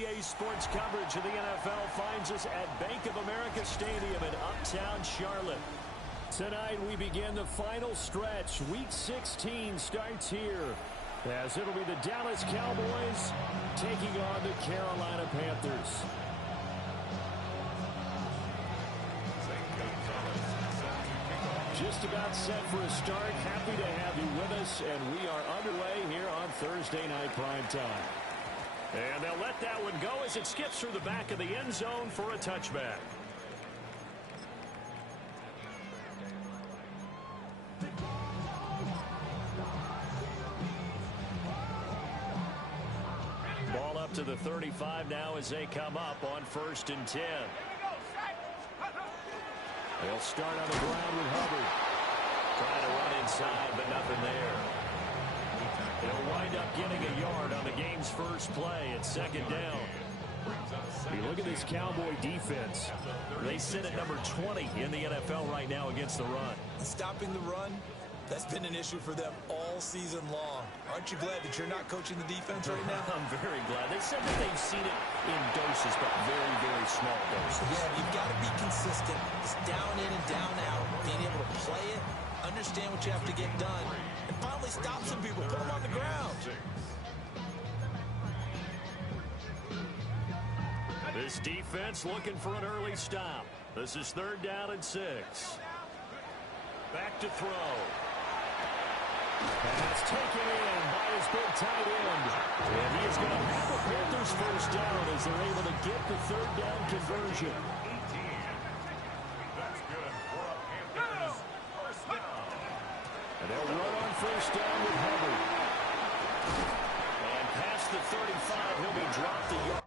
EA Sports coverage of the NFL finds us at Bank of America Stadium in Uptown Charlotte. Tonight we begin the final stretch. Week 16 starts here, as it'll be the Dallas Cowboys taking on the Carolina Panthers. Just about set for a start. Happy to have you with us, and we are underway here on Thursday Night Primetime. And they'll let that one go as it skips through the back of the end zone for a touchback. Ball up to the 35 now as they come up on 1st and 10. They'll start on the ground with Hubbard. Trying to run inside, but nothing there. They'll wind up getting a yard on the game's first play at 2nd down. You look at this Cowboy defense. They sit at number 20 in the NFL right now against the run. Stopping the run, that's been an issue for them all season long. Aren't you glad that you're not coaching the defense right now? I'm very glad. They said that they've seen it in doses, but very, very small doses. Yeah, you've got to be consistent. It's down in and down out. Being able to play it, understand what you have to get done, and finally stop some people, put them on the ground. This defense looking for an early stop. This is 3rd down and 6. Back to throw. Pass taken in by his big tight end. And he is going to have the Panthers first down as they're able to get the 3rd down conversion. And they'll run on 1st down with Hubbard. And past the 35, he'll be dropped a yard.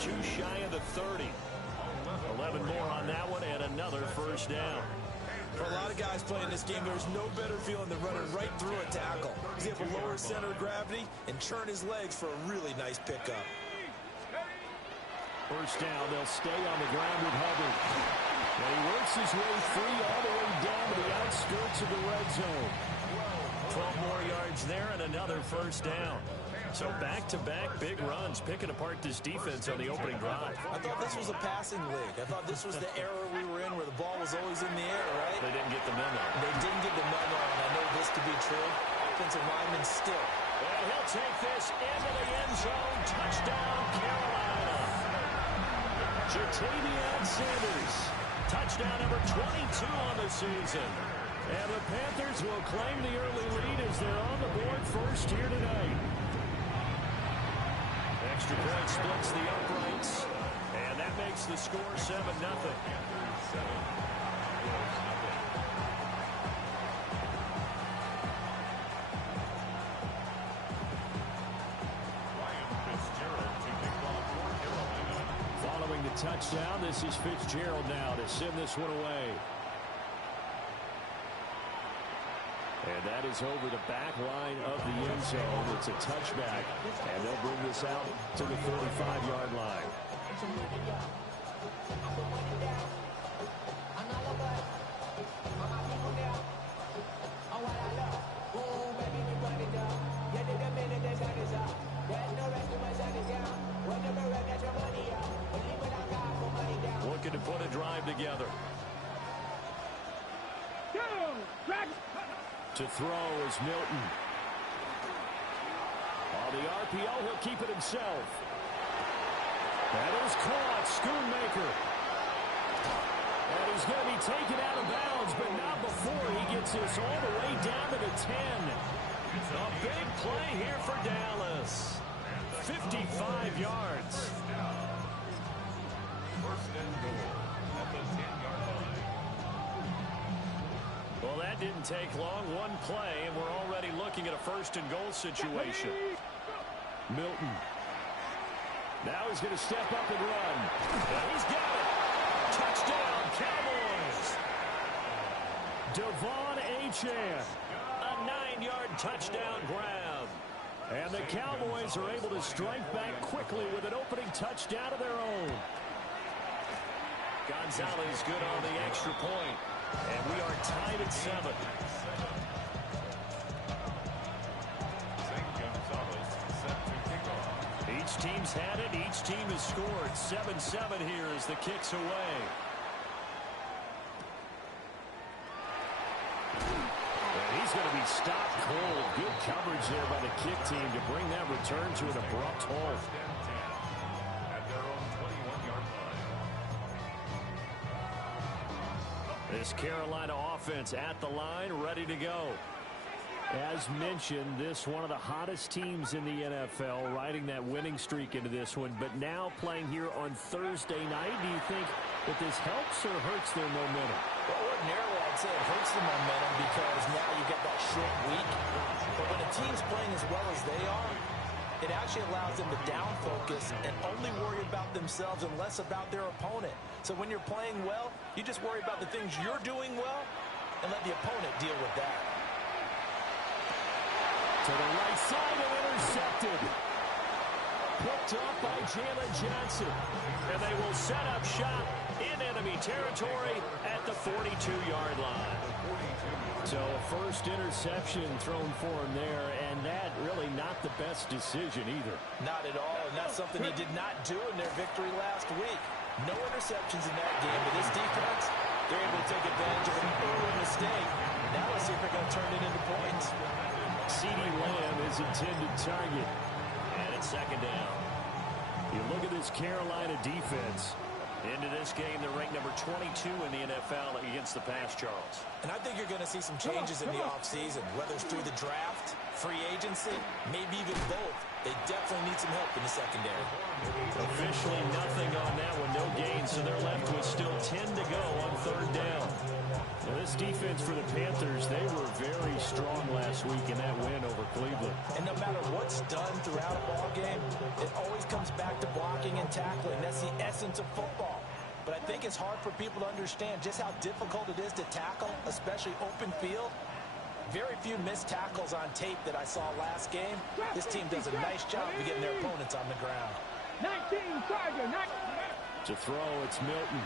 Too shy of the 30. 11 more on that one and another first down. For a lot of guys playing this game, there's no better feeling than running right through a tackle. He's able to lower his center of gravity and turn his legs for a really nice pickup. First down, they'll stay on the ground with Hubbard. And he works his way free all the way down to the outskirts of the red zone. 12 more yards there and another first down. So back-to-back big runs, picking apart this defense on the opening drive. I thought this was a passing league. I thought this was the era we were in where the ball was always in the air, right? They didn't get the memo. They didn't get the memo, and I know this to be true. Offensive lineman still. And he'll take this into the end zone. Touchdown, Carolina. Jatavion Sanders. Touchdown number 22 on the season. And the Panthers will claim the early lead as they're on the board first here tonight. Extra point splits the uprights. And that makes the score 7-0. Following the touchdown, this is Fitzgerald now to send this one away. And that is over the back line of the end zone. It's a touchback, and they'll bring this out to the 35-yard line. Looking to put a drive together. To throw is Milton. On the RPO, he'll keep it himself. That is caught. Schoonmaker. And he's going to be taken out of bounds, but not before he gets this all the way down to the 10. A big play here for Dallas. 55 yards. First and goal at the 10-yard line. Well, that didn't take long. One play, and we're already looking at a first and goal situation. Milton. Now he's going to step up and run. And he's got it. Touchdown, Cowboys. Devon Achane. A 9-yard touchdown grab. And the Cowboys are able to strike back quickly with an opening touchdown of their own. Gonzalez good on the extra point. And we are tied at 7. Each team's had it. Each team has scored. 7-7 here as the kick's away. And he's going to be stopped cold. Good coverage there by the kick team to bring that return to an abrupt halt. At their own 21-yard line. This Carolina offense at the line, ready to go. As mentioned, this one of the hottest teams in the NFL, riding that winning streak into this one, but now playing here on Thursday night. Do you think that this helps or hurts their momentum? Well, ordinarily, I'd say it hurts the momentum because now you get that short week. But when a team's playing as well as they are, it actually allows them to down focus and only worry about themselves and less about their opponent. So when you're playing well, you just worry about the things you're doing well and let the opponent deal with that. To the right side and intercepted. Picked up by Jalen Johnson. And they will set up shop in enemy territory at the 42-yard line. So first interception thrown for him there, and that really not the best decision either. Not at all, and that's something he did not do in their victory last week. No interceptions in that game, but this defense, they're able to take advantage of an early mistake. Now let's see if they're going to turn it into points. CeeDee Lamb is intended target. And it's second down. You look at this Carolina defense. Into this game, they're ranked number 22 in the NFL against the pass, Charles. And I think you're going to see some changes in the offseason, whether it's through the draft, free agency, maybe even both. They definitely need some help in the secondary. Officially nothing on that one, no gain, so they're left with still 10 to go on third down. Now, this defense for the Panthers, they were very strong last week in that win over Cleveland. And no matter what's done throughout a ball game, it always comes back to blocking and tackling. That's the essence of football. But I think it's hard for people to understand just how difficult it is to tackle, especially open field. Very few missed tackles on tape that I saw last game. This team does a nice job of getting their opponents on the ground. 19, Tiger, 19. To throw, it's Milton.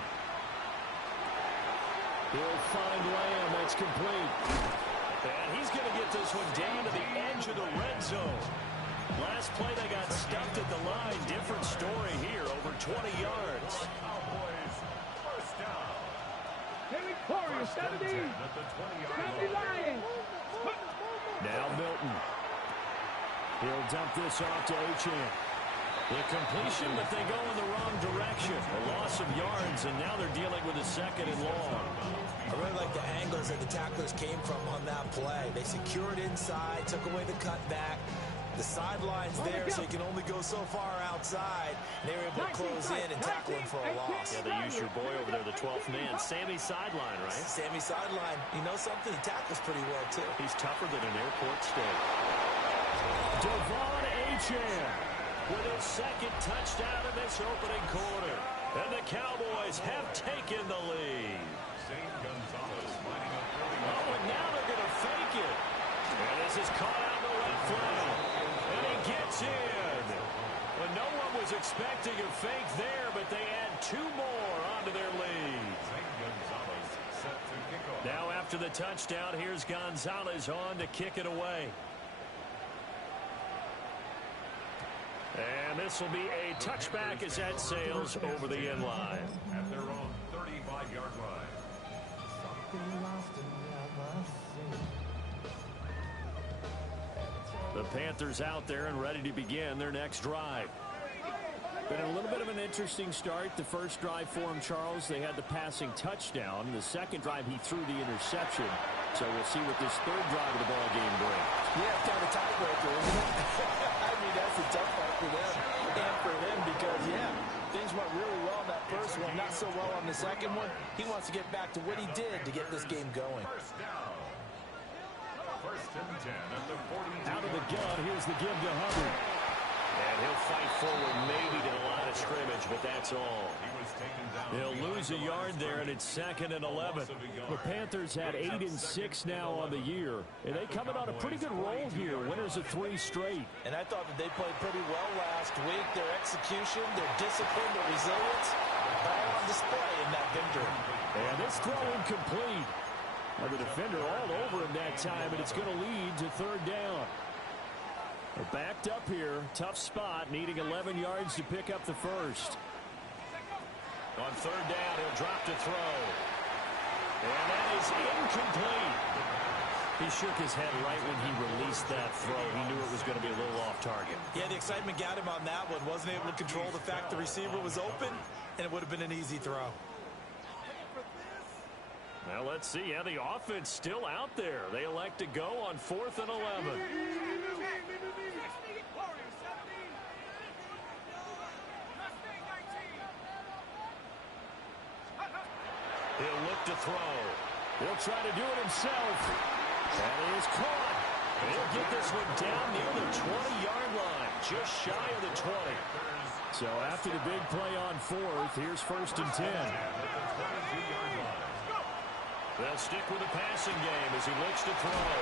He'll find Lamb. That's complete. And he's going to get this one down to the edge of the red zone. Last play they got stuffed at the line. Different story here, over 20 yards. Cowboys, first down. Victorious, 70. 70 Lions. Now Milton. He'll dump this off to Achane. The completion, but they go in the wrong direction. A loss of yards, and now they're dealing with a second and long. I really like the angles that the tacklers came from on that play. They secured inside, took away the cutback. The sideline's there, so you can only go so far outside. They were able to close in and tackle him for a loss. Yeah, they use your boy over there, the 12th man. Sammy sideline, right? Sammy sideline. You know something? He tackles pretty well, too. He's tougher than an airport steak. Devon Achane with his second touchdown in this opening quarter. And the Cowboys have taken the lead. Oh, and now they're going to fake it. And this is caught out in the left flank. And he gets in. Well, no one was expecting a fake there, but they add 2 more onto their lead. Now after the touchdown, here's Gonzalez on to kick it away. And this will be a touchback as that sails over the end line. At their own 35-yard line. The Panthers out there and ready to begin their next drive. Been a little bit of an interesting start. The first drive for him, Charles, they had the passing touchdown. The second drive, he threw the interception. So we'll see what this third drive of the ball game brings. Yeah, it's kind of a tiebreaker, isn't it? I mean, that's a tough part for them and for them because, yeah, things went really well in that first one, not so well on the second one. He wants to get back to what he did to get this game going. First down. First and 10 at the 42. Out of the gun, here's the give to Hubbard. And he'll fight forward maybe to the line of scrimmage, but that's all. He was taken down. They'll lose a yard there, and it's 2nd and 11. The Panthers had 8 and 6 now on the year, and they coming on a pretty good roll here. Winners of 3 straight. And I thought that they played pretty well last week. Their execution, their discipline, their resilience, all on display in that victory. And this throw incomplete. Well, the defender all over him that time, and it's going to lead to 3rd down. They're backed up here. Tough spot, needing 11 yards to pick up the first. On 3rd down, he'll drop to throw. And that is incomplete. He shook his head right when he released that throw. He knew it was going to be a little off target. Yeah, the excitement got him on that one. Wasn't able to control the fact the receiver was open, and it would have been an easy throw. Well, let's see. Yeah, the offense still out there. They elect to go on 4th and 11. He'll look to throw. He'll try to do it himself. And he is caught. He'll get this one down near the 20-yard line, just shy of the 20. So after the big play on 4th, here's 1st and 10. They'll stick with the passing game as he looks to throw.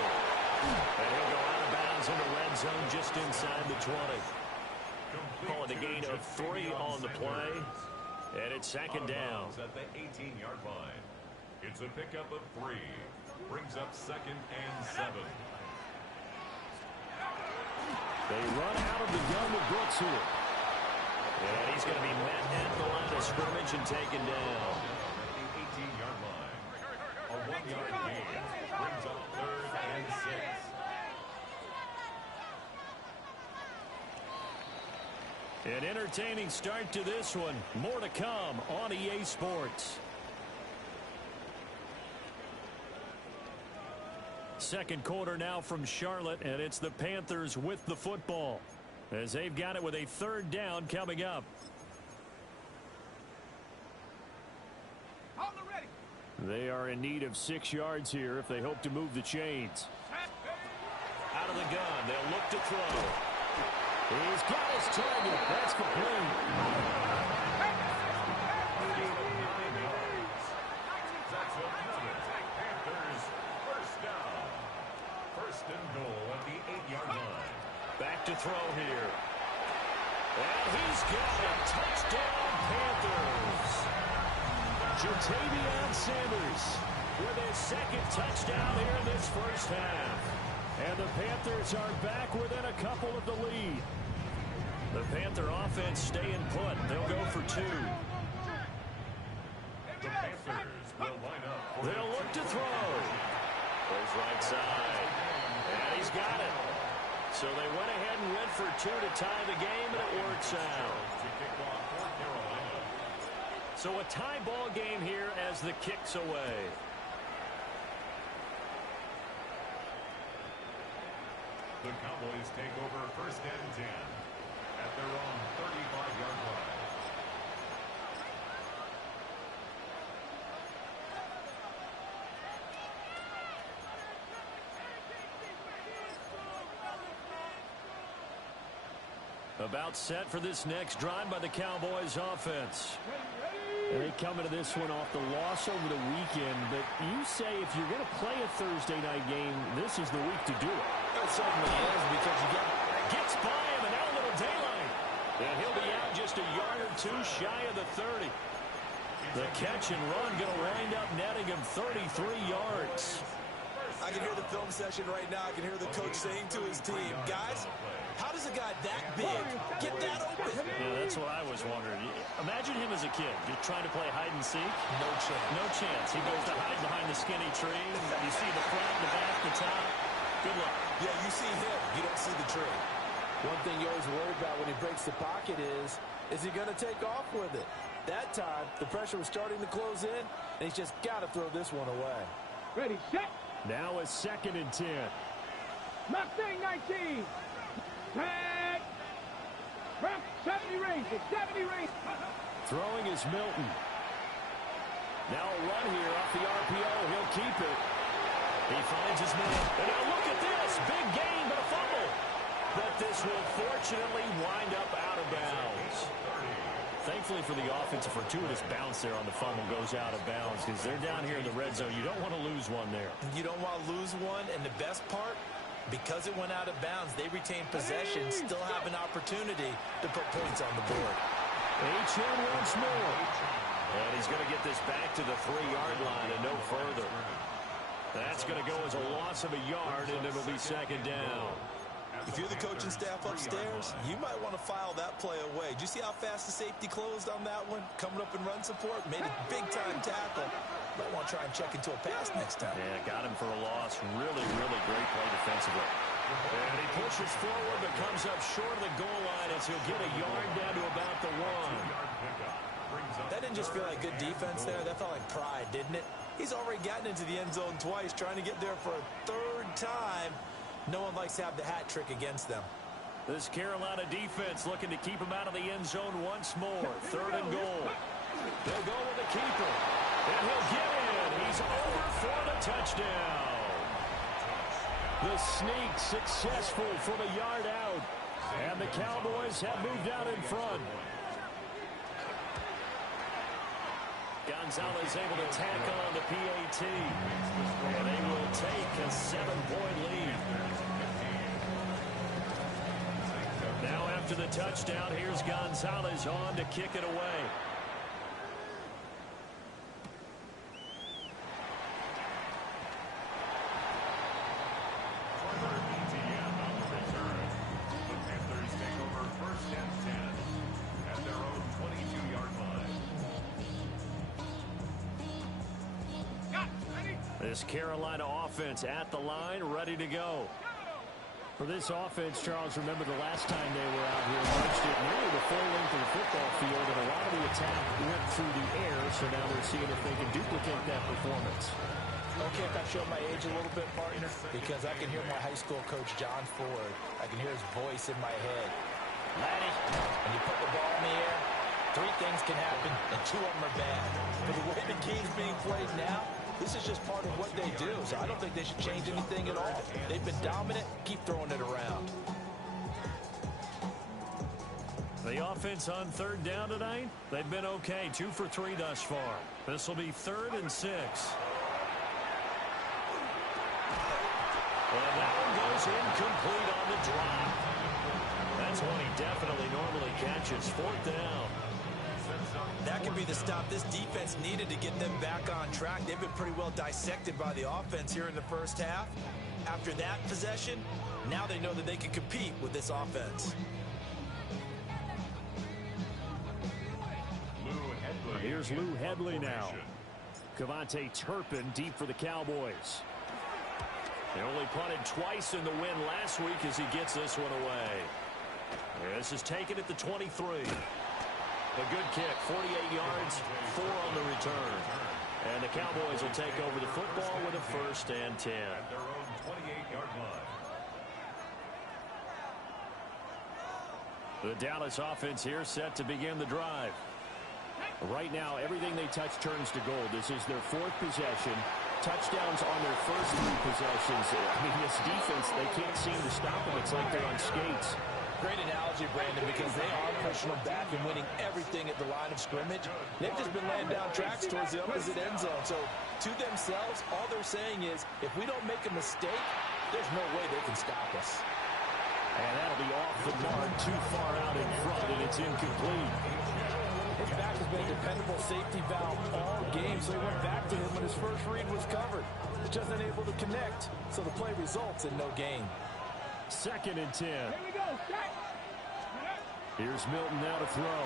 And he'll go out of bounds in the red zone just inside the 20. Calling a gain of 3 on the play. And it's 2nd down. At the 18-yard line. It's a pickup of 3. Brings up 2nd and 7. They run out of the gun with Brooks here. And he's going to be met at the line of scrimmage and taken down. At the 18-yard line. A 1-yard gain. Brings up 3rd and 6. An entertaining start to this one. More to come on EA Sports. Second quarter now from Charlotte, and it's the Panthers with the football as they've got it with a 3rd down coming up. They are in need of 6 yards here if they hope to move the chains. Out of the gun, they'll look to throw. He's got his target. That's complete. Panthers first down. 1st and goal at the 8-yard line. Back to throw here. And he's got it. Touchdown, Panthers. Jatavion Sanders with his 2nd touchdown here in this first half. And the Panthers are back within a couple of the lead. The Panther offense staying put. They'll go for 2. The Panthers will line up. They'll look to throw. Goes right side. And he's got it. So they went ahead and went for 2 to tie the game, and it works out. So a tie ball game here as the kick's away. The Cowboys take over 1st and 10 at their own 35-yard line. About set for this next drive by the Cowboys offense. And they come into this one off the loss over the weekend, but you say if you're going to play a Thursday night game, this is the week to do it. It certainly is, because you gets by him, and now a little daylight. And he'll be out just a yard or 2 shy of the 30. The catch and run going to wind up netting him 33 yards. I can hear the film session right now. I can hear the coach saying to his team, guys, how does a guy that big get that open? Yeah, that's what I was wondering. Imagine him as a kid, just trying to play hide and seek. No chance. No chance. He goes to hide behind the skinny tree. You see the front, the back, the top. Good luck. Yeah, you see him. You don't see the tree. One thing you always worry about when he breaks the pocket is he going to take off with it? That time, the pressure was starting to close in, and he's just got to throw this one away. Ready, set. Now a 2nd and 10. Mustang 19. Tag. Ref 70 range. 70 range. Throwing is Milton. Now a run here off the RPO. He'll keep it. He finds his man. And now look at this. Big gain, but a fumble. But this will fortunately wind up out of bounds. Thankfully for the offense, a fortuitous bounce there on the fumble goes out of bounds because they're down here in the red zone. You don't want to lose one there. You don't want to lose one, and the best part, because it went out of bounds, they retain possession, still have an opportunity to put points on the board. H.M. once more. And he's going to get this back to the 3-yard line and no further. That's going to go as a loss of a yard, and it'll be 2nd down. If you're the coaching staff upstairs, you might want to file that play away. Did you see how fast the safety closed on that one? Coming up in run support, made a big-time tackle. Might want to try and check into a pass next time. Yeah, got him for a loss. Really, really great play defensively. And he pushes forward, but comes up short of the goal line as he'll get a yard down to about the 1. That didn't just feel like good defense there. That felt like pride, didn't it? He's already gotten into the end zone twice, trying to get there for a 3rd time. No one likes to have the hat trick against them. This Carolina defense looking to keep him out of the end zone once more. 3rd and goal. They'll go with the keeper. And he'll get in. He's over for the touchdown. The sneak successful from a yard out. And the Cowboys have moved out in front. Gonzalez able to tack on the PAT. And they will take a 7-point lead. Now after the touchdown, here's Gonzalez on to kick it away. The Panthers take over 1st and 10 at their own 22-yard line. This Carolina offense at the line, ready to go. For this offense, Charles, remember the last time they were out here, marched it nearly the full length of the football field, and a lot of the attack went through the air, so now they're seeing if they can duplicate that performance. Okay, if I show my age a little bit, partner, because I can hear my high school coach, John Ford. I can hear his voice in my head. Laddie, when you put the ball in the air, 3 things can happen, and 2 of them are bad. But the way the game's being played now, this is just part of what they do, so I don't think they should change anything at all. They've been dominant. Keep throwing it around. The offense on 3rd down tonight, they've been okay. 2 for 3 thus far. This will be 3rd and 6. And that one goes incomplete on the drop. That's one he definitely normally catches. 4th down. That could be the stop this defense needed to get them back on track. They've been pretty well dissected by the offense here in the first half. After that possession, now they know that they can compete with this offense. Here's Lou Hedley now. Cavante Turpin deep for the Cowboys. They only punted twice in the win last week as he gets this one away. This is taken at the 23. A good kick, 48 yards, 4 on the return. And the Cowboys will take over the football with a 1st and 10. At their own 28-yard line. The Dallas offense here set to begin the drive. Right now, everything they touch turns to gold. This is their 4th possession. Touchdowns on their first 3 possessions. I mean, this defense, they can't seem to stop them. It's like they're on skates. Great analogy, Brandon, because they are pushing them back and winning everything at the line of scrimmage. They've just been laying down tracks towards the opposite end zone. So, to themselves, all they're saying is, if we don't make a mistake, there's no way they can stop us. And that'll be off the mark, too far out in front, and it's incomplete. His back has been a dependable safety valve all game, so he went back to him when his first read was covered. Just unable to connect, so the play results in no gain. 2nd and 10. Here we go. Set. Here's Milton now to throw.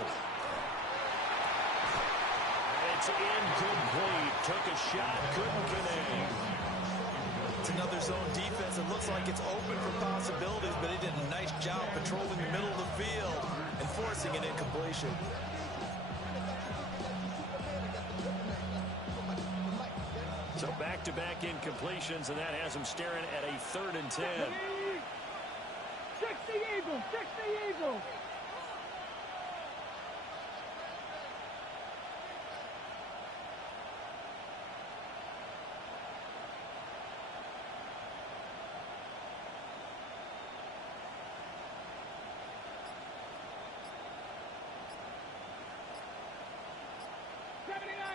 And it's incomplete. Took a shot, couldn't connect. It's another zone defense. It looks like it's open for possibilities, but he did a nice job patrolling the middle of the field and forcing an incompletion. So back-to-back incompletions, and that has him staring at a 3rd and 10. 60 Eagles, 60 Eagles.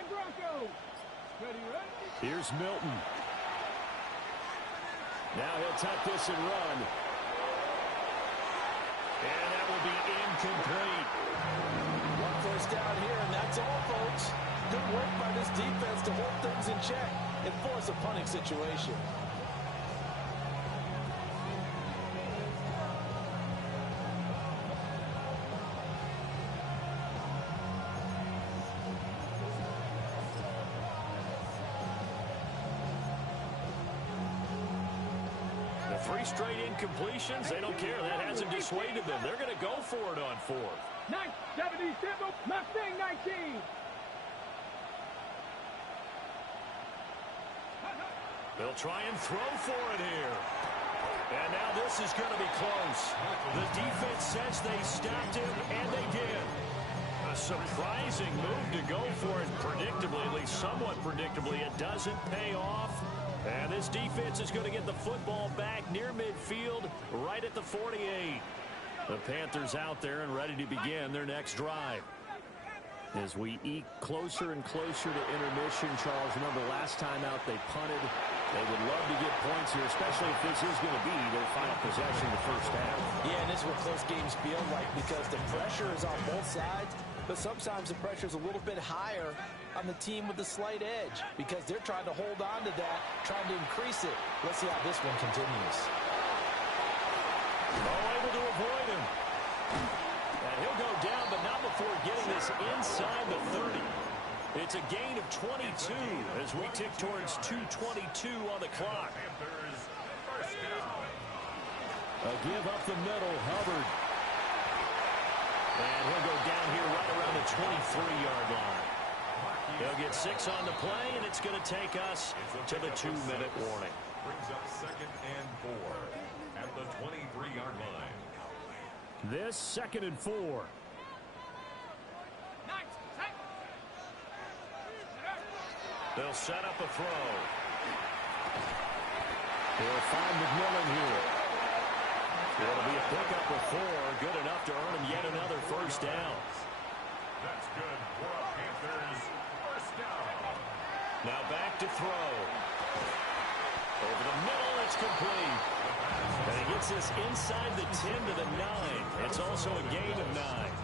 Broncos. Ready, ready. Here's Milton. Now he'll tuck this and run. And that will be incomplete. 1 first down here, and that's all, folks. Good work by this defense to hold things in check and force a punting situation. The 3 straight incompletions, they don't care. That hasn't dissuaded them. They're going to go for it on 4th. 77, Mustang 19. They'll try and throw for it here. And now this is going to be close. The defense says they stopped him, and they did. A surprising move to go for it predictably, at least somewhat predictably. It doesn't pay off. And this defense is going to get the football back near midfield, right at the 48. The Panthers out there and ready to begin their next drive. As we eke closer and closer to intermission, Charles, remember last time out they punted. They would love to get points here, especially if this is going to be their final possession in the first half. Yeah, and this is what close games feel like because the pressure is on both sides, but sometimes the pressure is a little bit higher on the team with the slight edge because they're trying to hold on to that, trying to increase it. Let's see how this one continues. Oh, able to avoid him. And he'll go down, but not before getting this inside the 30. It's a gain of 22 as we tick towards 2:22 on the clock. A give up the middle, Hubbard. And he'll go down here right around the 23-yard line. He'll get 6 on the play, and it's going to take us to the 2-minute warning. Brings up 2nd and 4 at the 23-yard line. This 2nd and 4. They'll set up a throw. They'll find McMillan here. It'll be a pickup of 4, good enough to earn him yet another first down. That's good for a Panthers first down. Now back to throw. Over the middle, it's complete. And he gets this inside the 10 to the 9. It's also a gain of 9.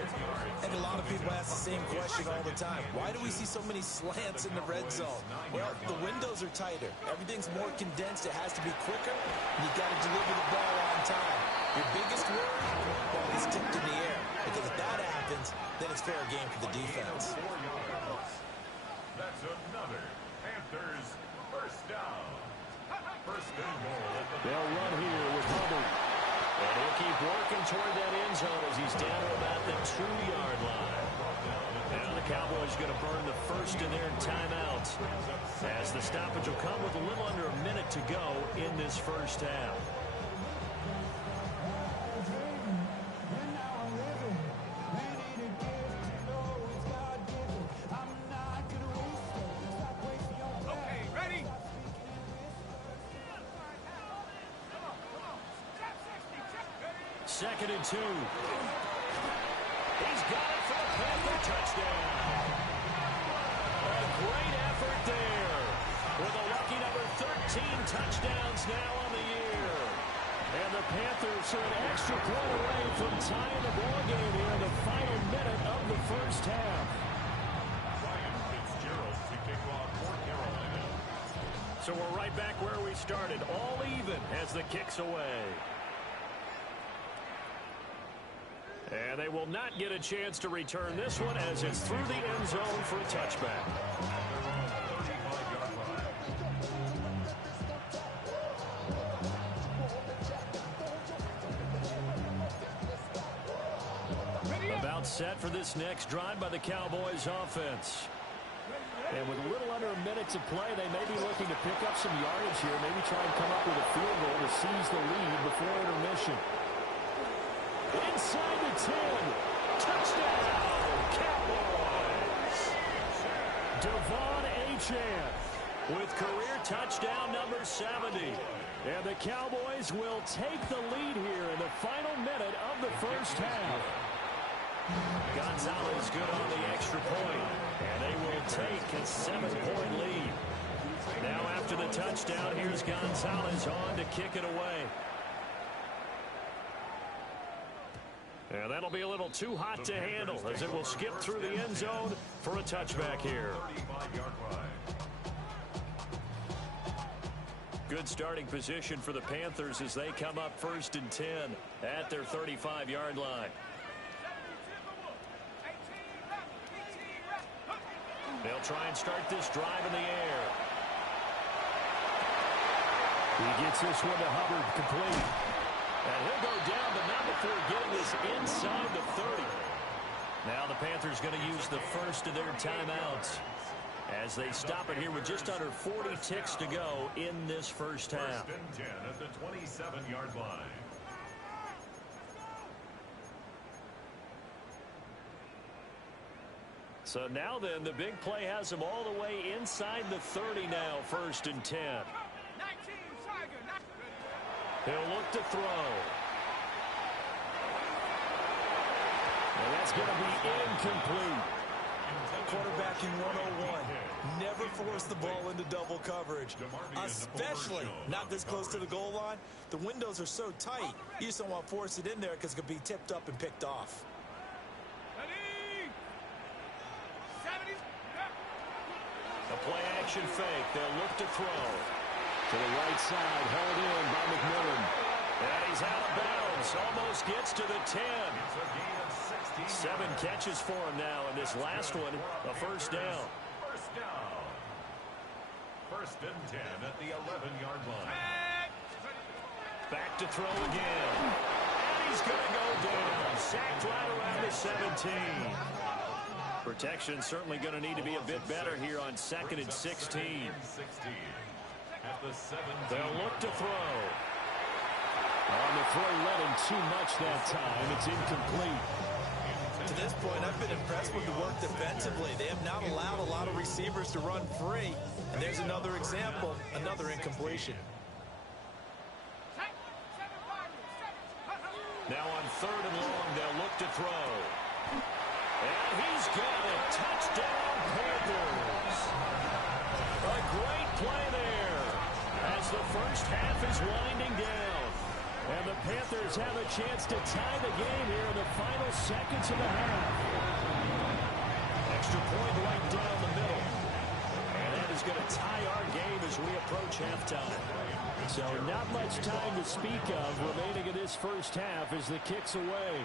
10 yards. And a lot of people ask the same question all the time. Why do we see so many slants in the red zone? Well, the windows are tighter. Everything's more condensed. It has to be quicker. And you've got to deliver the ball on time. Your biggest worry? Ball gets tipped in the air. Because if that happens, then it's fair game for the defense. That's another Panthers first down. First and goal. They'll run here with Hubbard. And he'll keep working toward that end zone as he's down to about the 2-yard line. Now the Cowboys going to burn the first of their timeouts as the stoppage will come with a little under a minute to go in this first half. Second and 2. He's got it for a Panther touchdown. A great effort there. With a lucky number 13 touchdowns now on the year. And the Panthers are an extra point away from tying the ball game here in the final minute of the first half. Ryan Fitzgerald to kick off for Carolina. So we're right back where we started. All even as the kick's away. And they will not get a chance to return this one as it's through the end zone for a touchback. About set for this next drive by the Cowboys offense. And with a little under a minute to play, they may be looking to pick up some yardage here, maybe try and come up with a field goal to seize the lead before intermission. Inside the 10. Touchdown, Cowboys. Devon Achane with career touchdown number 70. And the Cowboys will take the lead here in the final minute of the first half. Gonzalez good on the extra point. And they will take a 7-point lead. Now after the touchdown, here's Gonzalez on to kick it away. And that'll be a little too hot to handle as it will skip through the end zone for a touchback here. Good starting position for the Panthers as they come up 1st and 10 at their 35-yard line. They'll try and start this drive in the air. He gets this one to Hubbard complete. And he'll go down, but not before getting this inside the 30. Now the Panthers going to use the first of their timeouts as they stop it here with just under 40 ticks to go in this first half. 1st and 10 at the 27-yard line. So now then, the big play has them all the way inside the 30 now, 1st and 10. He'll look to throw. And that's going to be incomplete. Quarterback in 101. Never force the ball into double coverage, especially not this close to the goal line. The windows are so tight, you just don't want to force it in there because it could be tipped up and picked off. A play-action fake. They'll look to throw. To the right side, hauled in by McMillan. And he's out of bounds. Almost gets to the 10. 7 catches for him now, and this last one, a first down. First down. 1st and 10 at the 11-yard line. Back to throw again. And he's going to go down. Sacked right around the 17. Protection certainly going to need to be a bit better here on 2nd and 16. They'll look to throw. On the throw, led him too much that time. It's incomplete. To this point, I've been impressed with the work defensively. They have not allowed a lot of receivers to run free. And there's another example, another incompletion. Now on 3rd and long, they'll look to throw. And he's got it. Touchdown, Panthers. A great play there as the first half is winding down. And the Panthers have a chance to tie the game here in the final seconds of the half. Extra point right down the middle. And that is going to tie our game as we approach halftime. So not much time to speak of remaining in this first half as the kick's away.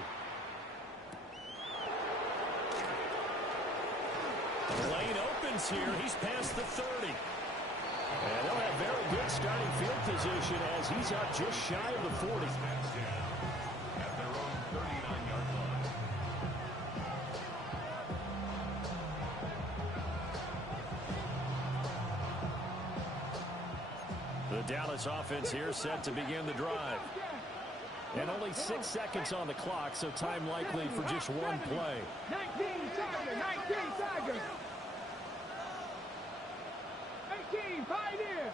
The lane opens here. He's past the 30. And they'll have very good starting field position as he's up just shy of the 40. At their own 39-yard line. The Dallas offense here set to begin the drive. And only 6 seconds on the clock, so time likely for just one play. 19 Tigers. 18 Pioneer.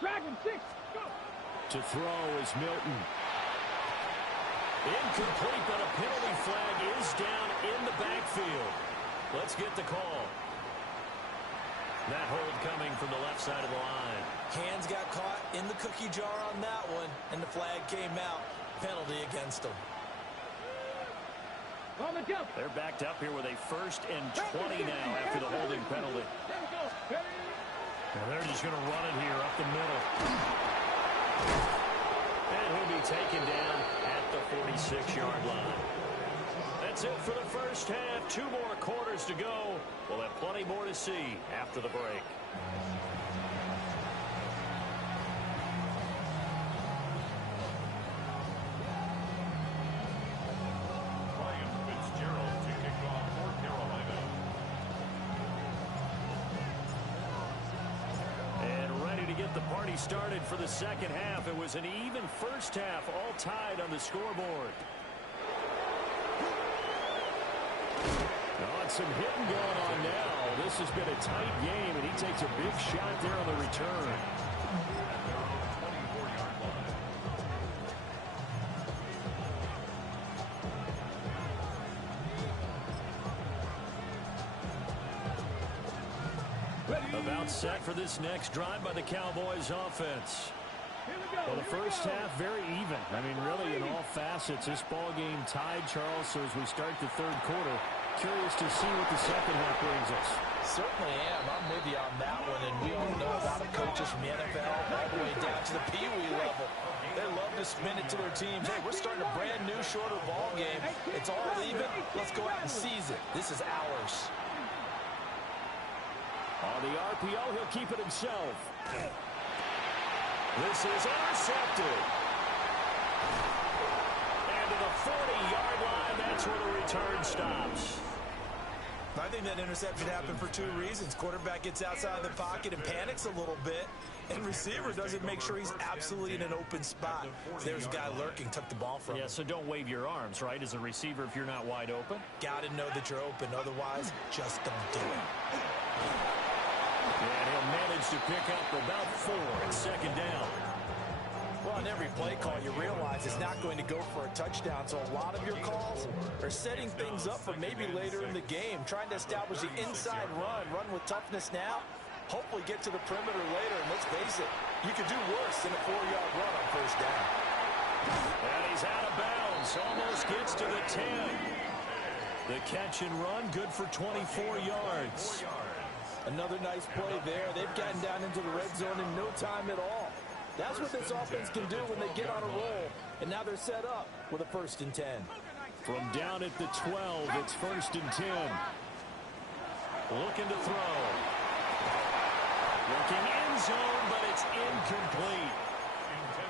Dragon 6, go. To throw is Milton. Incomplete, but a penalty flag is down in the backfield. Let's get the call. That hold coming from the left side of the line. Hands got caught in the cookie jar on that one, and the flag came out. Penalty against them. On the jump. They're backed up here with a 1st and 20 now after the holding penalty. There we go. And they're just going to run it here up the middle. And he'll be taken down at the 46-yard line. That's it for the first half. 2 more quarters to go. We'll have plenty more to see after the break. The party started for the second half. It was an even first half, all tied on the scoreboard. Oh, and some hitting going on now. This has been a tight game, and he takes a big shot there on the return. About set for this next drive by the Cowboys offense. Well, the first half very even. I mean, really in all facets, this ball game tied, Charles. So as we start the third quarter, curious to see what the second half brings us. Certainly am. I'm with you on that one. And we all know about the coaches from the NFL all the way down to the Pee Wee level. They love to spin it to their teams. Hey, we're starting a brand new, shorter ball game. It's all even. Let's go out and seize it. This is ours. On the RPO, he'll keep it himself. This is intercepted. And to the 40-yard line, that's where the return stops. I think that interception happened for 2 reasons. Quarterback gets outside the pocket and panics a little bit. And receiver doesn't make sure he's absolutely in an open spot. There's a guy lurking, took the ball from him. Yeah, so don't wave your arms, right, as a receiver if you're not wide open. Got to know that you're open. Otherwise, just don't do it. And he'll manage to pick up about 4 and second down. Well, on every play call, you realize it's not going to go for a touchdown. So a lot of your calls are setting things up for maybe later in the game, trying to establish the inside run with toughness now, hopefully get to the perimeter later. And let's face it, you could do worse than a 4-yard run on first down. And he's out of bounds, almost gets to the 10. The catch and run, good for 24 yards. Another nice play there. They've gotten down into the red zone in no time at all. That's what this offense can do when they get on a roll. And now they're set up with a 1st and 10. From down at the 12, it's 1st and 10. Looking to throw. Looking end zone, but it's incomplete.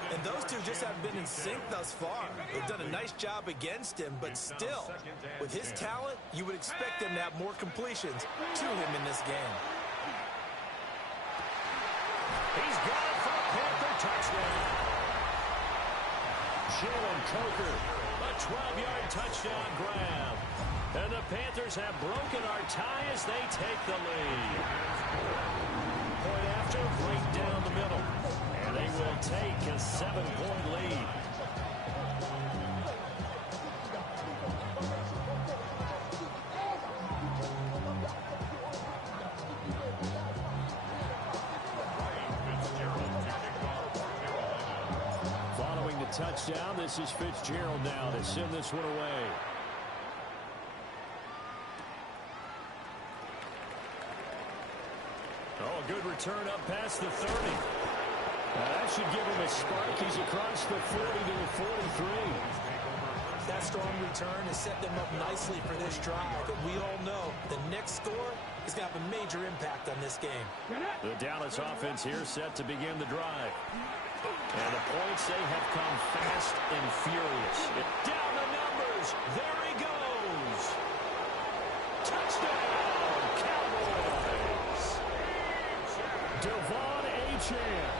And those two just haven't been in sync thus far. They've done a nice job against him, but still, with his talent, you would expect them to have more completions to him in this game. He's got it for a Panther touchdown. Jalen Coker, a 12-yard touchdown grab. And the Panthers have broken our tie as they take the lead. Point after, right down the middle. And they will take a 7-point lead. touchdown. This is Fitzgerald now to send this one away. Oh, a good return up past the 30. That should give him a spark. He's across the 40 to the 43. That strong return has set them up nicely for this drive. But we all know the next score is going to have a major impact on this game. The Dallas offense here set to begin the drive. And the points, they have come fast and furious. Down the numbers. There he goes. Touchdown, Cowboys. Devon Achane,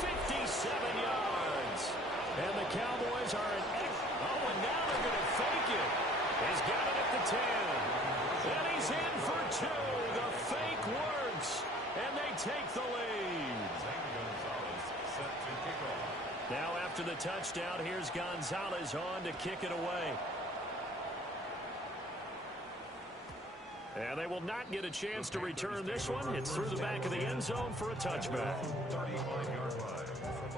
57 yards. And the Cowboys are an oh, and now they're going to fake it. He's got it at the 10. And he's in for 2. The fake works. And they take the lead. Now after the touchdown, here's Gonzalez on to kick it away. And they will not get a chance to return this one. It's through the back of the end zone for a touchback.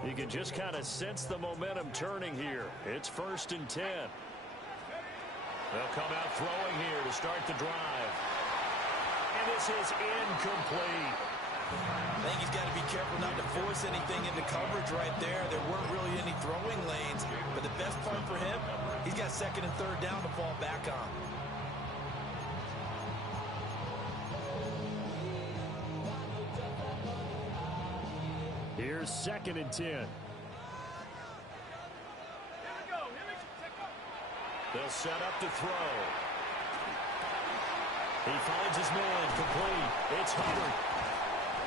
You can just kind of sense the momentum turning here. It's 1st and 10. They'll come out throwing here to start the drive. And this is incomplete. I think he's got to be careful not to force anything into coverage right there. There weren't really any throwing lanes. But the best part for him, he's got 2nd and 3rd down to fall back on. Here's 2nd and 10. They'll set up to throw. He finds his man, complete. It's Hubbard.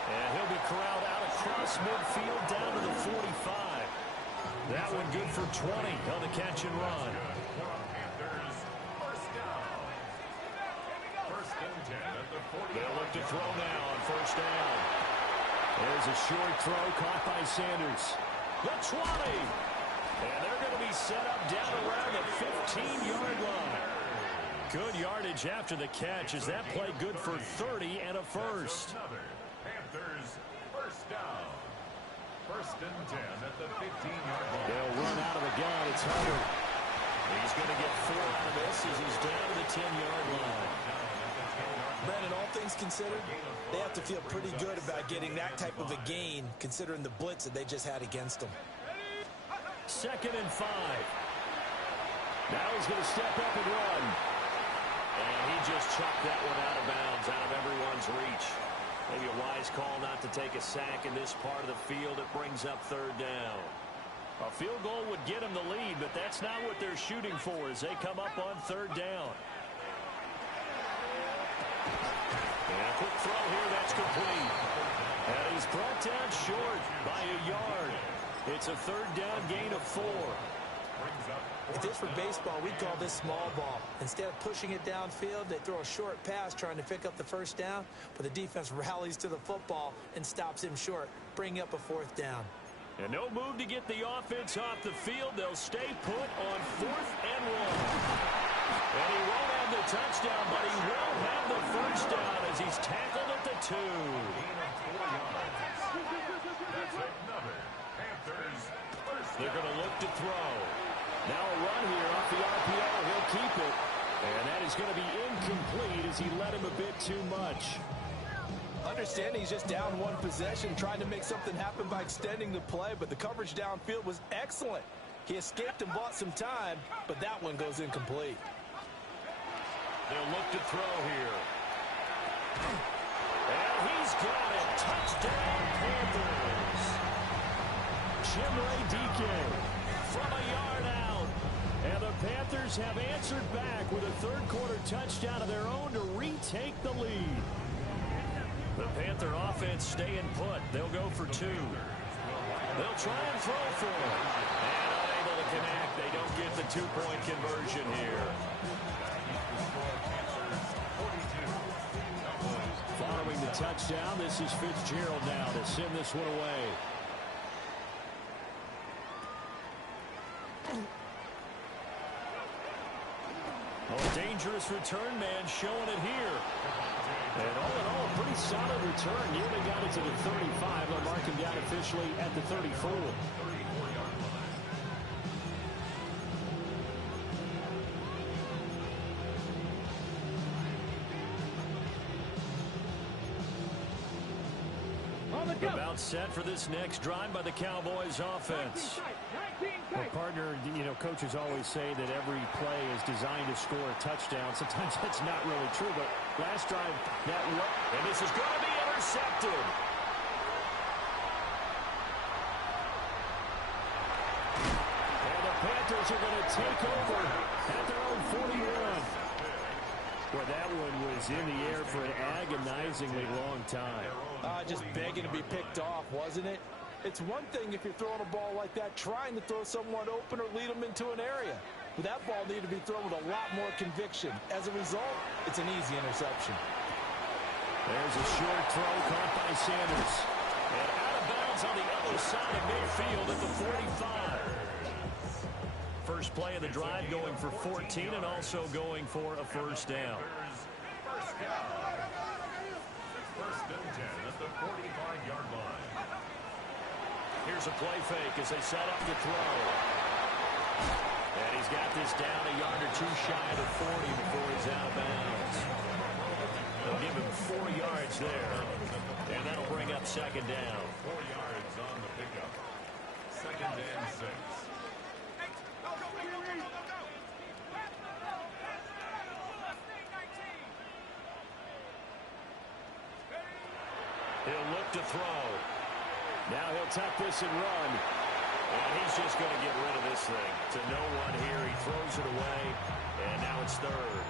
And he'll be corralled out across midfield down to the 45. That one good for 20 on the catch and run. They'll look to throw now on 1st down. There's a short throw caught by Sanders. The 20. And they're going to be set up down around the 15-yard line. Good yardage after the catch. Is that play good for 30 and a first? Panthers 1st down. 1st and 10 at the 15-yard line. They'll run out of the gun. It's Hubbard. He's going to get 4 out of this as he's down to the 10-yard line. Brandon, all things considered, they have to feel pretty good about getting that type of a gain, considering the blitz that they just had against them. 2nd and 5. Now he's going to step up and run. And he just chucked that one out of bounds, out of everyone's reach. Maybe a wise call not to take a sack in this part of the field. It brings up 3rd down. A field goal would get him the lead, but that's not what they're shooting for as they come up on 3rd down. And a quick throw here, that's complete. And he's brought down short by a yard. It's a 3rd down gain of 4. If this were baseball, we'd call this small ball. Instead of pushing it downfield, they throw a short pass trying to pick up the 1st down, but the defense rallies to the football and stops him short, bringing up a 4th down. And no move to get the offense off the field. They'll stay put on 4th and 1. And he won't have the touchdown, but he will have the 1st down as he's tackled at the 2. They're going to look to throw. Now a run here off the RPO. He'll keep it. And that is going to be incomplete as he led him a bit too much. Understanding he's just down 1 possession, trying to make something happen by extending the play, but the coverage downfield was excellent. He escaped and bought some time, but that one goes incomplete. They'll look to throw here. And he's got it. Touchdown, Panthers. Chimere Dike from a yard out. And the Panthers have answered back with a 3rd quarter touchdown of their own to retake the lead. The Panther offense staying put. They'll go for 2. They'll try and throw for it. And unable to connect. They don't get the 2-point conversion here. Following the touchdown, this is Fitzgerald now to send this one away. Oh, dangerous return man showing it here. And all in all, a pretty solid return. Nearly got it to the 35. They'll mark him down officially at the 34. About set for this next drive by the Cowboys offense. Well, partner, coaches always say that every play is designed to score a touchdown. Sometimes that's not really true, but last drive, and this is going to be intercepted. And the Panthers are going to take over at their own 41. Well, that one was in the air for an agonizingly long time. Just begging to be picked off, wasn't it? It's one thing if you're throwing a ball like that, trying to throw someone open or lead them into an area. But that ball needed to be thrown with a lot more conviction. As a result, it's an easy interception. There's a short throw caught by Sanders. And out of bounds on the other side of midfield at the 45. First play of the drive going for 14 and also going for a first down. First and 10 at the 45-yard line. Here's a play fake as they set up to throw. And he's got this down a yard or two shy of the 40 before he's out of bounds. They'll give him 4 yards there. And that'll bring up second down. 4 yards on the pickup. Second and 6. He'll look to throw. Now he'll tuck this and run. And he's just going to get rid of this thing. To no one here. He throws it away. And now it's third.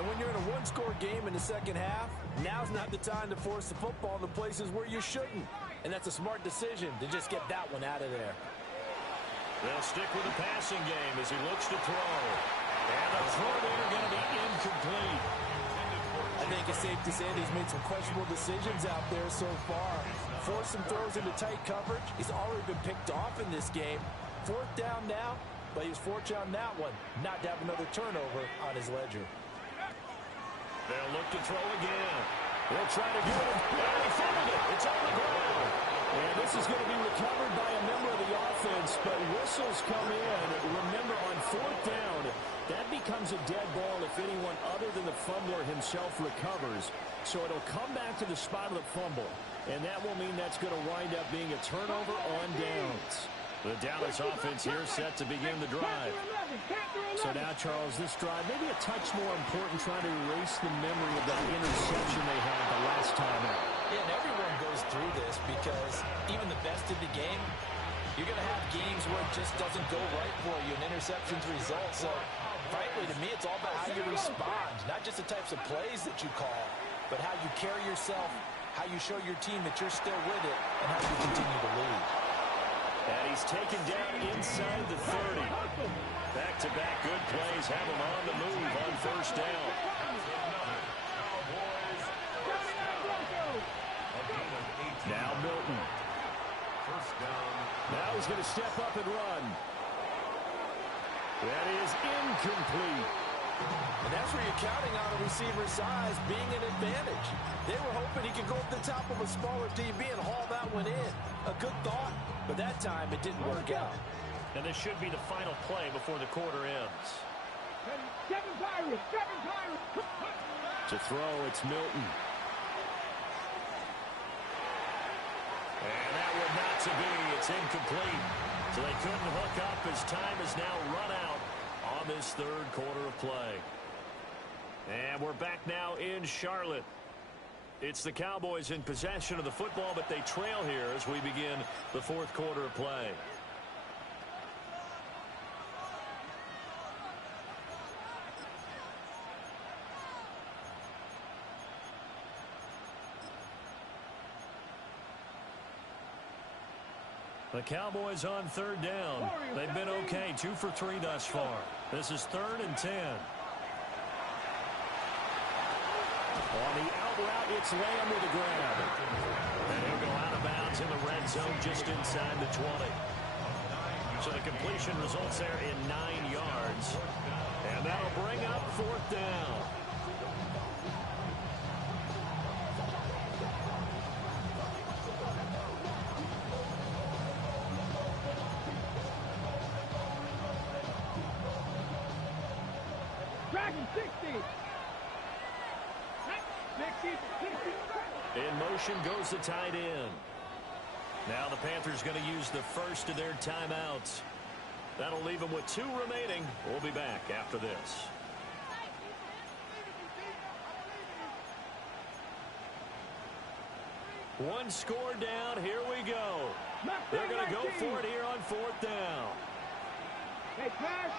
And when you're in a one-score game in the second half, now's not the time to force the football in the places where you shouldn't. And that's a smart decision to just get that one out of there. They'll stick with the passing game as he looks to throw. And the throw there going to be incomplete. I think it's safe to say that he's made some questionable decisions out there so far. Forced some throws into tight coverage. He's already been picked off in this game. 4th down now, but he was fortunate on that one not to have another turnover on his ledger. They'll look to throw again. They'll try to do it. And he fumbled it. It's on the ground. And this is going to be recovered by a member of the offense, but whistles come in. Remember, on 4th down, that becomes a dead ball if anyone other than the fumbler himself recovers. So it'll come back to the spot of the fumble, and that will mean that's going to wind up being a turnover on downs. The Dallas offense here set to begin the drive. So now, Charles, this drive maybe a touch more important, trying to erase the memory of that interception they had the last time out. Yeah, and everyone goes through this because even the best of the game, you're going to have games where it just doesn't go right for you, and interceptions result. So, frankly, to me, it's all about how you respond, not just the types of plays that you call, but how you carry yourself, how you show your team that you're still with it, and how you continue to lead. And he's taken down inside the 30. Back-to-back good plays have him on the move on first down. Now Milton. First down. Now he's going to step up and run. That is incomplete. And that's where you're counting on a receiver's size being an advantage. They were hoping he could go up the top of a smaller DB and haul that one in. A good thought, but that time it didn't work out. And this should be the final play before the quarter ends. Seven Pirates! To throw, it's Milton. And that one not to be. It's incomplete. So they couldn't hook up as time has now run out on this third quarter of play. And we're back now in Charlotte. It's the Cowboys in possession of the football, but they trail here as we begin the fourth quarter of play. The Cowboys on third down. They've been okay, 2 for 3 thus far. This is 3rd and 10. On the out route, it's Lamb with a grab. And he'll go out of bounds in the red zone just inside the 20. So the completion results there in 9 yards. And that'll bring up 4th down. Dragon 60! 60! In motion goes the tight end. Now the Panthers going to use the first of their timeouts. That'll leave them with 2 remaining. We'll be back after this. One score down. Here we go. They're going to go for it here on 4th down. Hey, Flash,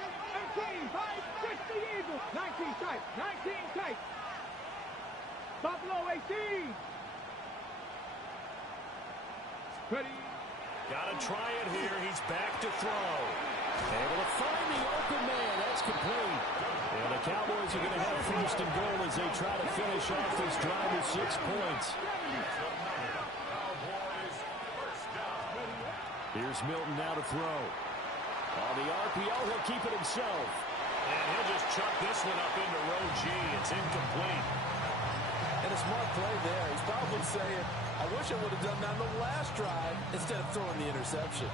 18, 5, 6 the Eagles. 19 tight, 19 tight. Buffalo 18. Ready. Got to try it here. He's back to throw. Able to find the open man. That's complete. And the Cowboys are going to have 1st and goal as they try to finish off this drive with 6 points. Here's Milton now to throw. On the RPO, he'll keep it himself. And he'll just chuck this one up into row G. It's incomplete. And a smart play there. He's probably saying, I wish I would have done that on the last drive instead of throwing the interception.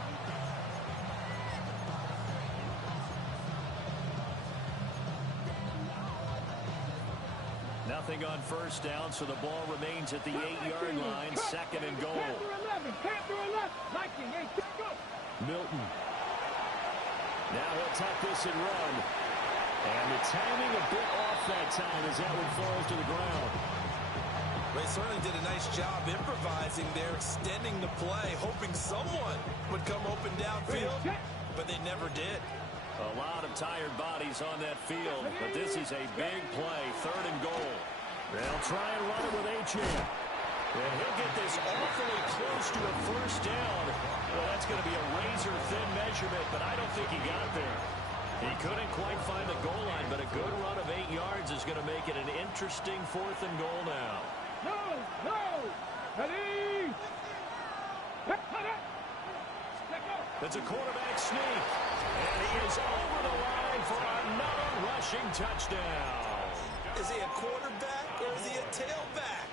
Nothing on 1st down, so the ball remains at the 8-yard line. 2nd and goal. Panther 11, 19, 8, go. Milton. Now he'll tuck this and run. And the timing a bit off that time as that one falls to the ground. They certainly did a nice job improvising there, extending the play, hoping someone would come open downfield, but they never did. A lot of tired bodies on that field, but this is a big play. 3rd and goal. They'll try and run it with Achane. And he'll get this awfully close to a 1st down. Well, that's going to be a razor-thin measurement, but I don't think he got there. He couldn't quite find the goal line, but a good run of 8 yards is going to make it an interesting 4th and goal now. No, ready. It's a quarterback sneak. And he is over the line for another rushing touchdown. Is he a quarterback or is he a tailback?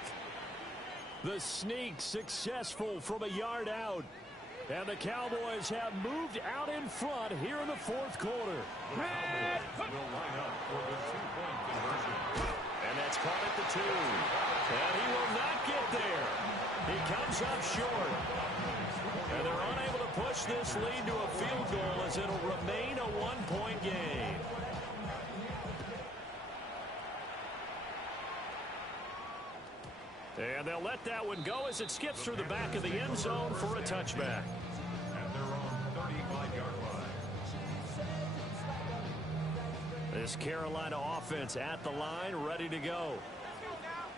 The sneak successful from a yard out. And the Cowboys have moved out in front here in the 4th quarter. Will line up for the 2-point conversion. And that's caught at the 2. And he will not get there. He comes up short. And they're unable to push this lead to a field goal as it'll remain a 1-point game. And they'll let that one go as it skips through the back of the end zone for a touchback. At their own 35-yard line. This Carolina offense at the line, ready to go.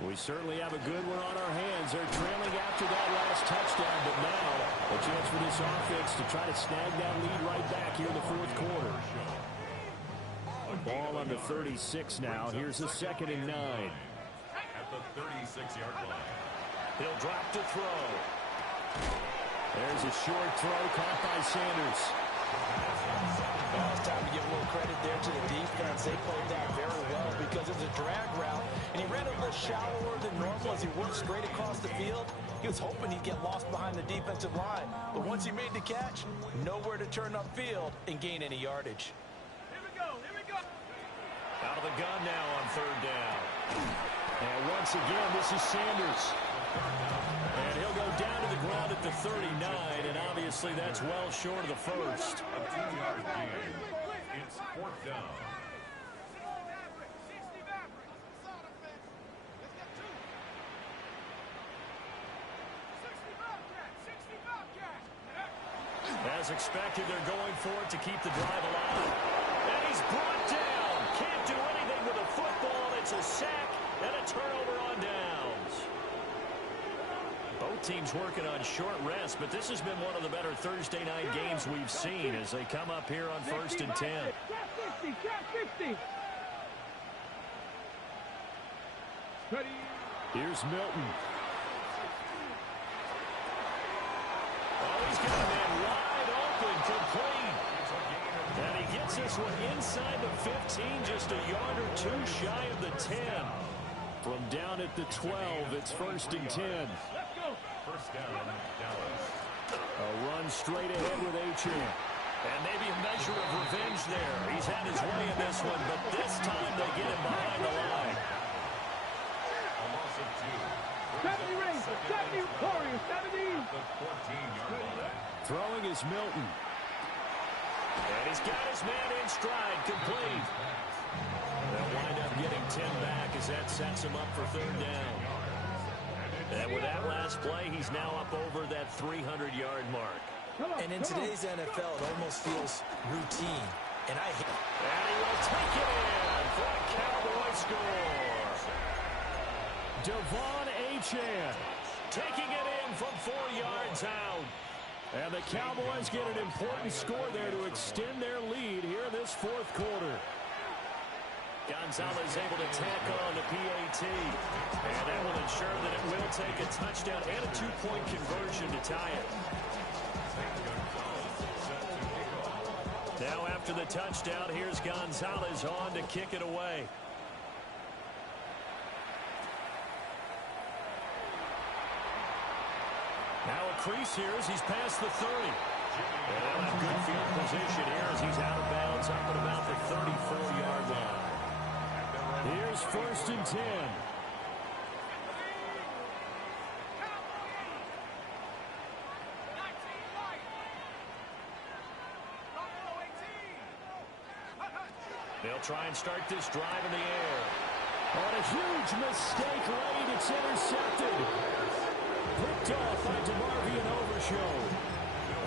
We certainly have a good one on our hands. They're trailing after that last touchdown, but now a chance for this offense to try to snag that lead right back here in the 4th quarter. Ball on the 36 now. Here's a 2nd and 9. At the 36-yard line. He'll drop to throw. There's a short throw caught by Sanders. Now it's time to give a little credit there to the defense. They played that very well because it was a drag route, and he ran a little shallower than normal as he worked straight across the field. He was hoping he'd get lost behind the defensive line, but once he made the catch, nowhere to turn upfield and gain any yardage. Here we go. Out of the gun now on 3rd down. And once again, this is Sanders. And he'll go down to the ground at the 39, and obviously that's well short of the first. A 2-yard gain. It's 4th down. As expected, they're going for it to keep the drive alive. And he's brought down. Can't do anything with a football. It's a sack and a turnover on downs. Both teams working on short rest, but this has been one of the better Thursday night games we've seen as they come up here on 1st and 10. Here's Milton. Oh, he's got a man wide open, complete. And he gets this one inside the 15, just a yard or 2 shy of the 10. From down at the 12, it's 1st and 10. First down, Dallas. A run straight ahead with Achane. And maybe a measure of revenge there. He's had his way in this one, but this time they get him behind the line. A loss of 2. Warriors 70. The 14-yard line. Throwing is Milton. And he's got his man in stride, complete. They'll wind up getting 10 back as that sets him up for third down. And with that last play, he's now up over that 300-yard mark. And in today's NFL, it almost feels routine. And he will take it in for a Cowboy score. Devon Achane taking it in from 4 yards out. And the Cowboys get an important score there to extend their lead here in this fourth quarter. Gonzalez able to tack on the PAT. And that will ensure that it will take a touchdown and a 2-point conversion to tie it. Now after the touchdown, here's Gonzalez on to kick it away. Now a crease here as he's past the 30. And they'll have good field position here as he's out of bounds up at about the 34-yard line. Here's 1st and 10. They'll try and start this drive in the air. On a huge mistake late, it's intercepted. Picked off by DeMarvion Overshow.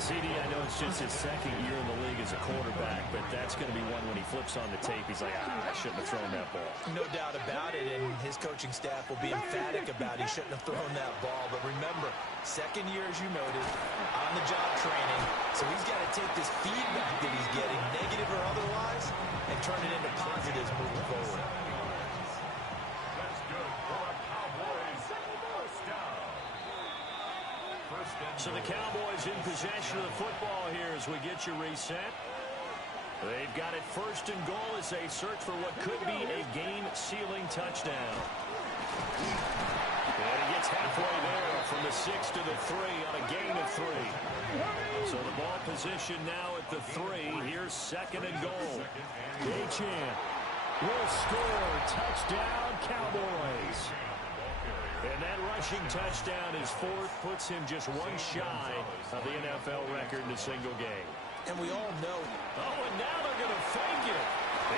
CD, I know it's just his second year in the league as a quarterback, but that's going to be one when he flips on the tape, he's like, I shouldn't have thrown that ball. No doubt about it, and his coaching staff will be emphatic about he shouldn't have thrown that ball. But remember, second year, as you noted, on-the-job training, so he's got to take this feedback that he's getting, negative or otherwise, and turn it into positives moving forward. That's good for a Cowboys first down. So the Cowboys in possession of the football here as we get you reset. They've got it 1st and goal as they search for what could be a game-sealing touchdown. And he gets halfway there from the 6 to the 3 on a gain of 3. So the ball position now at the 3. Here's 2nd and goal. Achane will score. Touchdown, Cowboys. And that rushing touchdown is 4th, puts him just one shy of the NFL record in a single game. And we all know. Oh, and now they're going to fake it.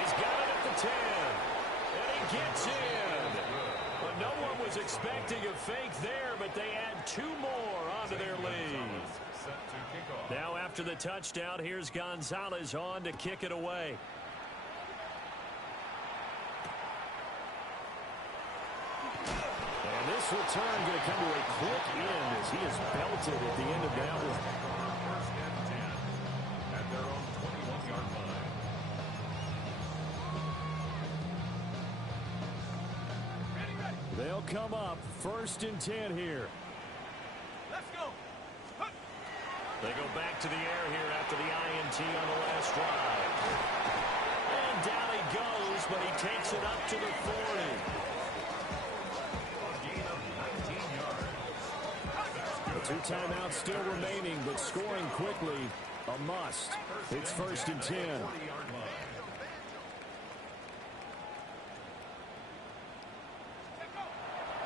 He's got it at the 10. And he gets in. But no one was expecting a fake there, but they add 2 more onto their lead. Now after the touchdown, here's Gonzalez on to kick it away. And this return going to come to a quick end as he is belted at the end of that one. 1st and 10 at their own 21-yard line. They'll come up 1st and 10 here. Let's go. They go back to the air here after the INT on the last drive. And down he goes, but he takes it up to the 40. The 2 timeouts still remaining, but scoring quickly, a must. It's 1st and 10.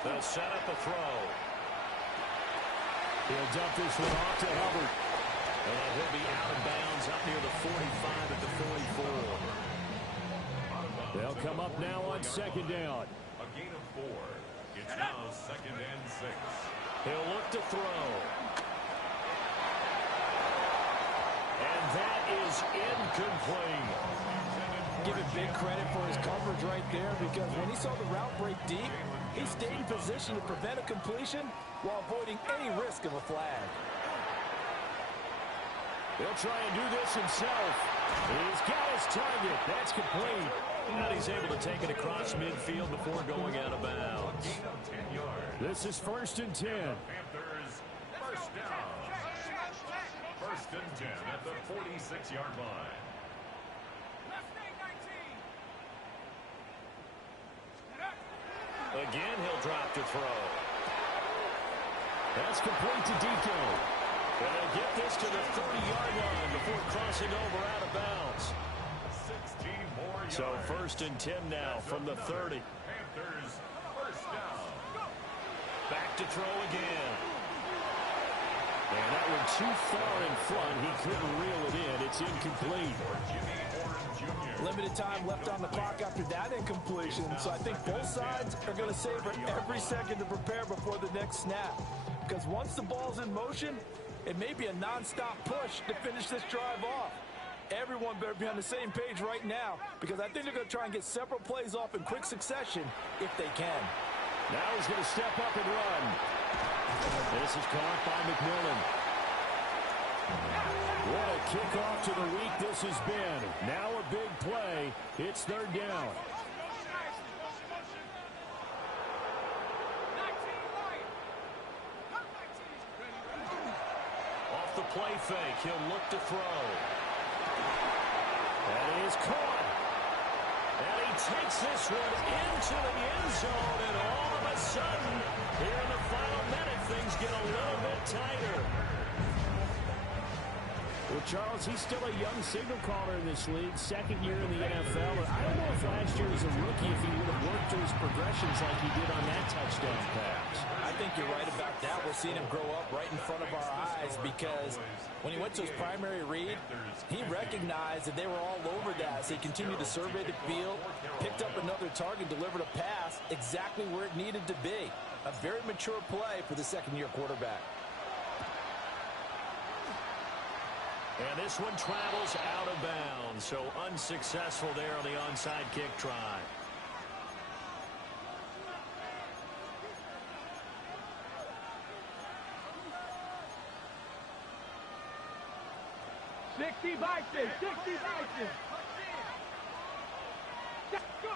They'll set up a throw. He'll dump this one off to Hubbard. And he'll be out of bounds up near the 45 at the 44. They'll come up now on 2nd down. A gain of 4. It's now 2nd and 6. He'll look to throw. And that is incomplete. Give it big credit for his coverage right there, because when he saw the route break deep, he stayed in position to prevent a completion while avoiding any risk of a flag. He'll try and do this himself. He's got his target. That's complete. And he's able to take it across midfield before going out of bounds. This is 1st and 10. Panthers first down. 1st and 10 at the 46-yard line. Again, he'll drop to throw. That's complete to Deco. And they'll get this to the 30-yard line before crossing over out of bounds. 16 more yards. So 1st and 10 now from the 30. Panthers first down. Back to throw again. And that one too far in front. He couldn't reel it in. It's incomplete. Limited time left on the clock after that incompletion, so I think both sides are going to savor every second to prepare before the next snap. Because once the ball's in motion, it may be a nonstop push to finish this drive off. Everyone better be on the same page right now, because I think they're going to try and get several plays off in quick succession if they can. Now he's going to step up and run. This is caught by McMillan. What a kickoff to the week this has been. Now a big play. It's third down. Off the play fake, he'll look to throw. That is caught. And he takes this one into the end zone, and all of a sudden, here in the final minute, things get a little bit tighter. Well, Charles, he's still a young signal caller in this league, second year in the NFL. I don't know if last year as a rookie, if he would have worked through his progressions like he did on that touchdown pass. I think you're right about that. We're seeing him grow up right in front of our eyes, because when he went to his primary read, he recognized that they were all over that. So he continued to survey the field, picked up another target, delivered a pass exactly where it needed to be. A very mature play for the second-year quarterback. And this one travels out of bounds, so unsuccessful there on the onside kick try. Sixty Vikings, 60 Vikings. Go.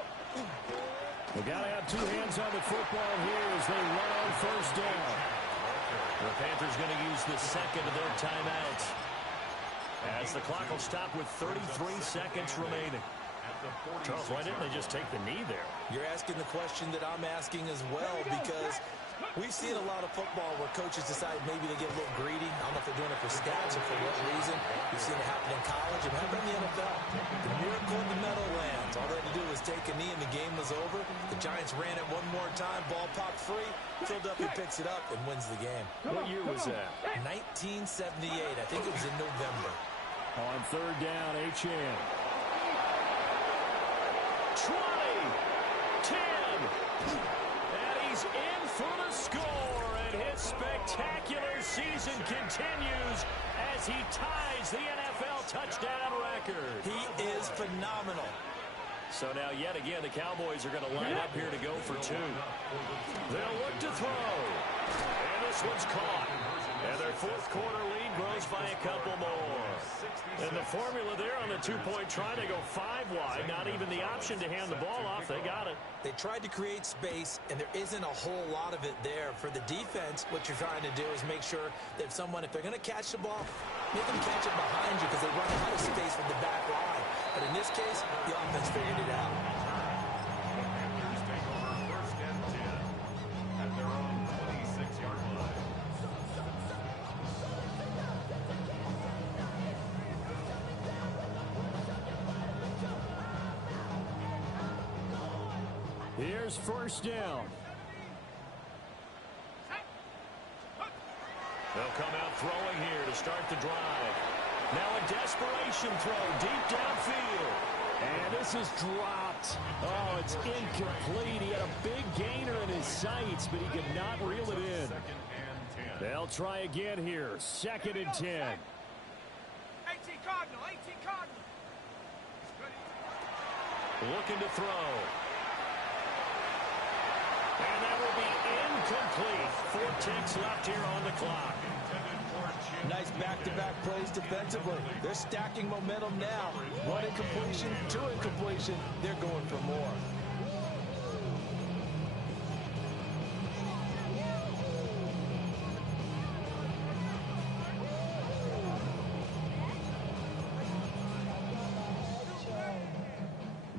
They got to have two hands on the football here as they run on first down. The Panthers going to use the second of their timeouts, as the clock will stop with 33 seconds remaining. Charles, why didn't they just take the knee there? You're asking the question that I'm asking as well, because we've seen a lot of football where coaches decide maybe they get a little greedy. I don't know if they're doing it for stats or for what reason. We've seen it happen in college and happen in the NFL. The miracle in the Meadowlands. All they had to do was take a knee and the game was over. The Giants ran it one more time. Ball popped free. Philadelphia picks it up and wins the game. What year was that? 1978. I think it was in November. On third down, Achane. 20, 10, and he's in for the score, and his spectacular season continues as he ties the NFL touchdown record. He is phenomenal. So now yet again the Cowboys are going to line up here to go for two. They'll look to throw, and this one's caught. And their fourth quarter lead grows by a couple more. And the formula there on the two-point try, they go 5 wide. Not even the option to hand the ball off. They got it. They tried to create space, and there isn't a whole lot of it there. For the defense, what you're trying to do is make sure that someone, if they're going to catch the ball, make them catch it behind you, because they run out of space from the back line. But in this case, the offense figured it out. Panthers take over first and 10 at their own 26-yard line. Here's first down. They'll come out throwing here to start the drive. Now a desperation throw deep downfield. And this is dropped. Oh, it's incomplete. He had a big gainer in his sights, but he could not reel it in. Second and 10. They'll try again here. Second and 10. 18 Cardinal, 18 Cardinal. Looking to throw. And that will be incomplete. 4 ticks left here on the clock. Nice back-to-back plays defensively. They're stacking momentum now. 1 incompletion, 2 incompletion. They're going for more.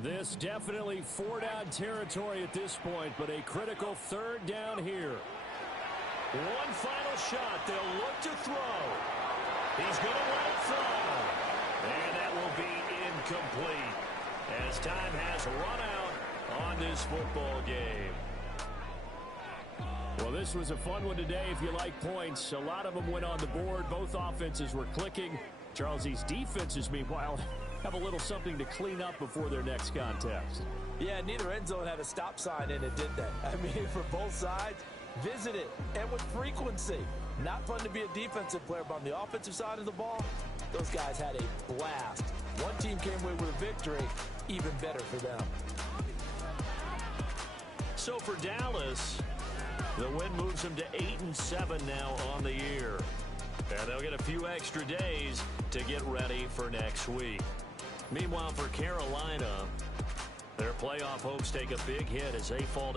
This definitely 4-down territory at this point, but a critical third down here. One final shot. They'll look to throw. He's going to let it fly. And that will be incomplete as time has run out on this football game. Well, this this was a fun one today if you like points. A lot of them went on the board. Both offenses were clicking. Charles, these defenses, meanwhile, have a little something to clean up before their next contest. Yeah, neither end zone had a stop sign in it, did they? I mean, for both sides, visit it, and with frequency. Not fun to be a defensive player, but on the offensive side of the ball, those guys had a blast. One team came away with a victory, even better for them. So for Dallas, the win moves them to 8-7 now on the year. And they'll get a few extra days to get ready for next week. Meanwhile, for Carolina, their playoff hopes take a big hit as they fall